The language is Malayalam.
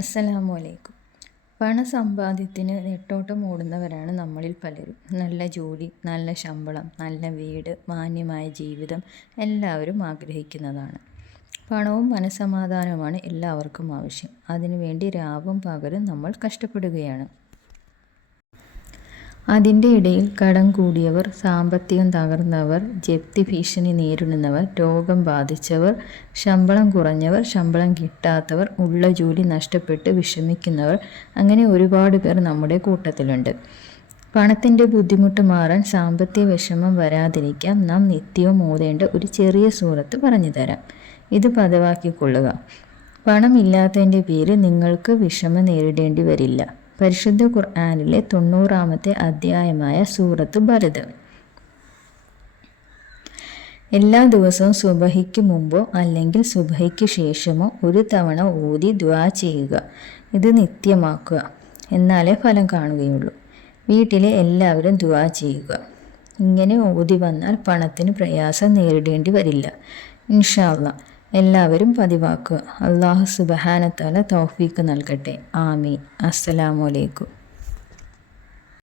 അസ്സലാമു അലൈക്കും. പണസമ്പാദ്യത്തിന് നെട്ടോട്ടം ഓടുന്നവരാണ് നമ്മളിൽ പലരും. നല്ല ജോലി, നല്ല ശമ്പളം, നല്ല വീട്, മാന്യമായ ജീവിതം എല്ലാവരും ആഗ്രഹിക്കുന്നതാണ്. പണവും മനസ്സമാധാനവുമാണ് എല്ലാവർക്കും ആവശ്യം. അതിനുവേണ്ടി രാവും പകലും നമ്മൾ കഷ്ടപ്പെടുകയാണ്. അതിൻ്റെ ഇടയിൽ കടം കൂടിയവർ, സാമ്പത്തികം തകർന്നവർ, ജപ്തി ഭീഷണി നേരിടുന്നവർ, രോഗം ബാധിച്ചവർ, ശമ്പളം കുറഞ്ഞവർ, ശമ്പളം കിട്ടാത്തവർ, ഉള്ള ജോലി നഷ്ടപ്പെട്ട് വിഷമിക്കുന്നവർ, അങ്ങനെ ഒരുപാട് പേർ നമ്മുടെ കൂട്ടത്തിലുണ്ട്. പണത്തിൻ്റെ ബുദ്ധിമുട്ട് മാറാൻ, സാമ്പത്തിക വിഷമം വരാതിരിക്കാൻ നാം നിത്യവും ഓതേണ്ട ഒരു ചെറിയ സൂറത്ത് പറഞ്ഞു തരാം. ഇത് പതിവാക്കിക്കൊള്ളുക. പണമില്ലാത്തതിൻ്റെ പേരിൽ നിങ്ങൾക്ക് വിഷമം നേരിടേണ്ടി വരില്ല. പരിശുദ്ധ ഖുർആനിലെ 90-ാമത്തെ അധ്യായമായ സൂറത്ത് ബലദ്. എല്ലാ ദിവസവും സുബഹിക്ക് മുമ്പോ അല്ലെങ്കിൽ സുബഹിക്ക് ശേഷമോ ഒരു തവണ ഓതി ദുആ ചെയ്യുക. ഇത് നിത്യമാക്കുക, എന്നാലേ ഫലം കാണുകയുള്ളൂ. വീട്ടിലെ എല്ലാവരും ദുആ ചെയ്യുക. ഇങ്ങനെ ഓതി വന്നാൽ പണത്തിന് പ്രയാസം നേരിടേണ്ടി വരില്ല. ഇൻഷാ അല്ലാഹ് എല്ലാവരും പതിവാക്കുക. അല്ലാഹു സുബ്ഹാനഹു വ തആല തൗഫീഖ് നൽകട്ടെ. ആമീൻ. അസ്സലാമു അലൈക്കും.